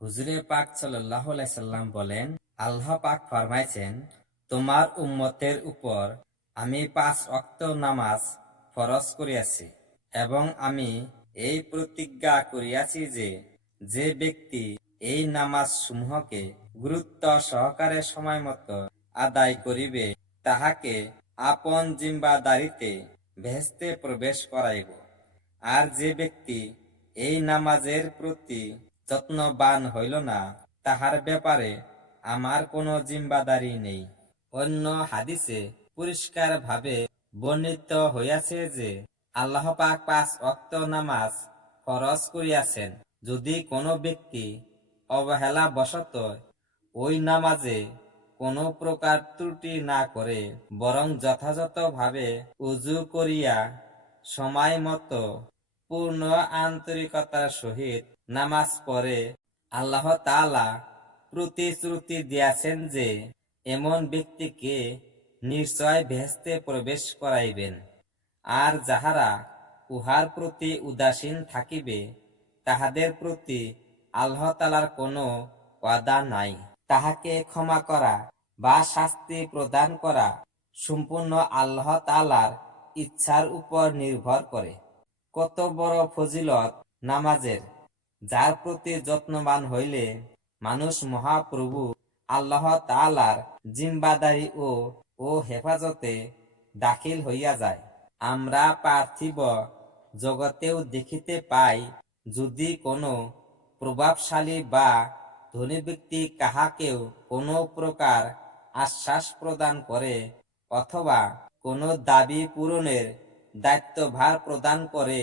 হুজুরে পাক সাল্লাল্লাহু আলাইহি সাল্লাম বলেন, আল্লাহ পাক ফরমাইছেন, তোমার উম্মতের উপর আমি 5 ওয়াক্ত নামাজ ফরজ করিয়াছি এবং আমি এই প্রতিজ্ঞা করিয়াছি যে যে ব্যক্তি এই নামাজ সমূহকে গুরুত্ব সহকারে সময় মতো আদায় করিবে তাহাকে আপন জিম্মাদারিতে বেহেশতে প্রবেশ করাইব। আর যে ব্যক্তি এই নামাজের প্রতি যত্নবান হইল না, তাহার ব্যাপারে আমার কোনো জিম্মাদারি নেই। অন্য হাদিসে পরিষ্কার ভাবে বর্ণিত হইয়াছে যে আল্লাহ পাক 5 ওয়াক্ত নামাজ ফরজ করিয়াছেন। যদি কোনো ব্যক্তি অবহেলা বশত ওই নামাজে কোনো প্রকার ত্রুটি না করে, বরং যথাযথভাবে উযু করিয়া সময় মতো পূর্ণ আন্তরিকতার সহিত নামাজ পড়ে, আল্লাহ তাআলা প্রতিশ্রুতি দিয়াছেন যে এমন ব্যক্তিকে নিশ্চয় বেহেশতে প্রবেশ করাইবেন। আর যাহারা উহার প্রতি উদাসীন থাকিবে, তাহাদের প্রতি আল্লাহ তাআলার কোনো ওয়াদা নাই। তাহাকে ক্ষমা করা বা শাস্তি প্রদান করা সম্পূর্ণ আল্লাহ তাআলার ইচ্ছার উপর নির্ভর করে। কত বড় ফজিলত নামাজের, যার প্রতি যত্নবান হইলে মানুষ মহাপ্রভু আল্লাহ তাআলার জিম্মাদারি ও হেফাজতে দাখিল হইয়া যায়। আমরা পার্থিব জগতেও দেখিতে পাই, যদি কোনো প্রভাবশালী বা ধনী ব্যক্তি কাহাকেও কোনো প্রকার আশ্বাস প্রদান করে অথবা কোনো দাবি পূরণের দায়িত্বভার প্রদান করে,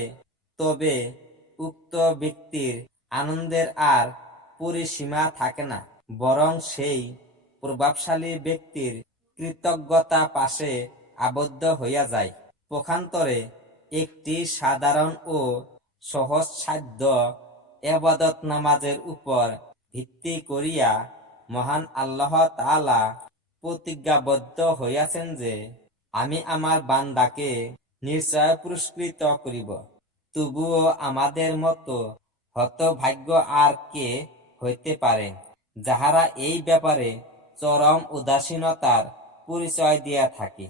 তবে উক্ত ব্যক্তির আনন্দের আর পরিসীমা থাকে না, বরং সেই প্রভাবশালী ব্যক্তির কৃতজ্ঞতা পাশে আবদ্ধ হইয়া যায়। পক্ষান্তরে একটি সাধারণ ও সহজসাধ্য ইবাদত নামাজের উপর ভিত্তি করিয়া মহান আল্লাহ তাআলা প্রতিজ্ঞাবদ্ধ হইয়াছেন যে আমি আমার বান্দাকে নিশ্চয় পুরস্কৃত করিব। তবুও আমাদের মতো হতভাগ্য আর কে হইতে পারে, যাহারা এই ব্যাপারে চরম উদাসীনতার পরিচয় দিয়া থাকে।